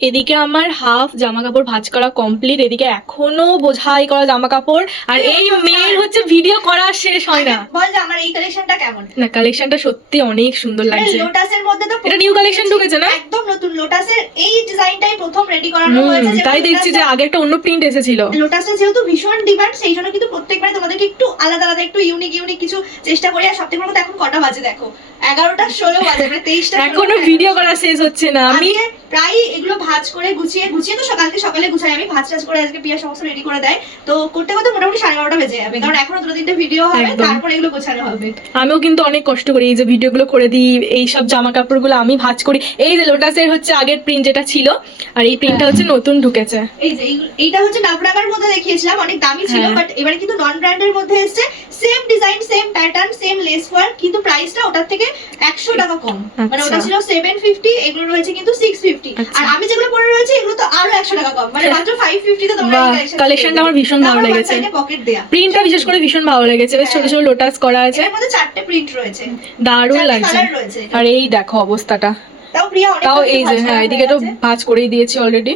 এদিকে আমার হাফ জামা কাপড় ভাঁজ করা কমপ্লিট, এদিকে এখনো বোঝাই করা জামা কাপড়, আর এই মেয়ের হচ্ছে ভিডিও করা শেষ হয় না। বল যে আমার এই কালেকশনটা কেমন? না, কালেকশনটা সত্যি অনেক সুন্দর লাগছে। লোটাসের মধ্যে তো এটা নিউ কালেকশন ঢুকেছে না? একদম নতুন। লোটাসের এই ডিজাইনটাই প্রথম রেডি করানো হয়েছে। তাই দেখছি যে আগে একটা অন্য প্রিন্ট এসেছিল। লোটাসের যেহেতু ভীষণ ডিমান্ড, সেই জন্য কিন্তু প্রত্যেকবারে তোমাদেরকে একটু আলাদা আলাদা একটু ইউনিক কিছু চেষ্টা করি। আর সবথেকে বড় কথা, এখন কটা বাজে দেখো, 11:16 বাজে, মানে 23টা। এখনো ভিডিও করা শেষ হচ্ছে না। আমি প্রায় এগুলো ভাঁজ করে গুছিয়ে তো সকালে গুছাই আমি, ভাঁজ টাজ করে আজকে পিয়া সমস্ত রেডি করে দেয়, তো করতে করতে মোটামুটি 12:30 বেজে যাবে, কারণ এখনো 2-3টে ভিডিও হবে, তারপর এগুলো গোছানো হবে। আমিও কিন্তু অনেক কষ্ট করি এই যে ভিডিওগুলো করে দিই, এই সব জামা কাপড়গুলো আমি ভাঁজ করি। এই যে লোটাসের হচ্ছে আগের প্রিন্ট যেটা ছিল, আর এই প্রিন্টটা হচ্ছে নতুন ঢুকেছে। এই যে এইটা হচ্ছে নাভরাগার মধ্যে দেখিয়েছিলাম, অনেক দামি ছিল, বাট এবারে কিন্তু নন ব্র্যান্ডের মধ্যে এসেছে। Same design, same pattern, same less work, কিন্তু প্রাইসটা ওটার থেকে 100 টাকা কম। মানে ওটা ছিল 750, এগুলো রয়েছে কিন্তু 650। আর আমি যেগুলো পরে রয়েছে এগুলো তো আরো 100 টাকা কম, মানে মাত্র 550 তে তোমরা এই কালেকশনটা আমার ভীষণ ভালো লেগেছে। পকেট দেয়া প্রিন্টটা বিশেষ করে ভীষণ ভালো লেগেছে, বেশ ছোট ছোট লোটাস করা আছে, এর মধ্যে 4টে প্রিন্ট রয়েছে, দারুণ লাগছে। আর এই দেখো অবস্থাটা, তাও প্রিয়া অনেক, তাও এই যে হ্যাঁ, এদিকে তো ভাঁজ করেই দিয়েছি অলরেডি।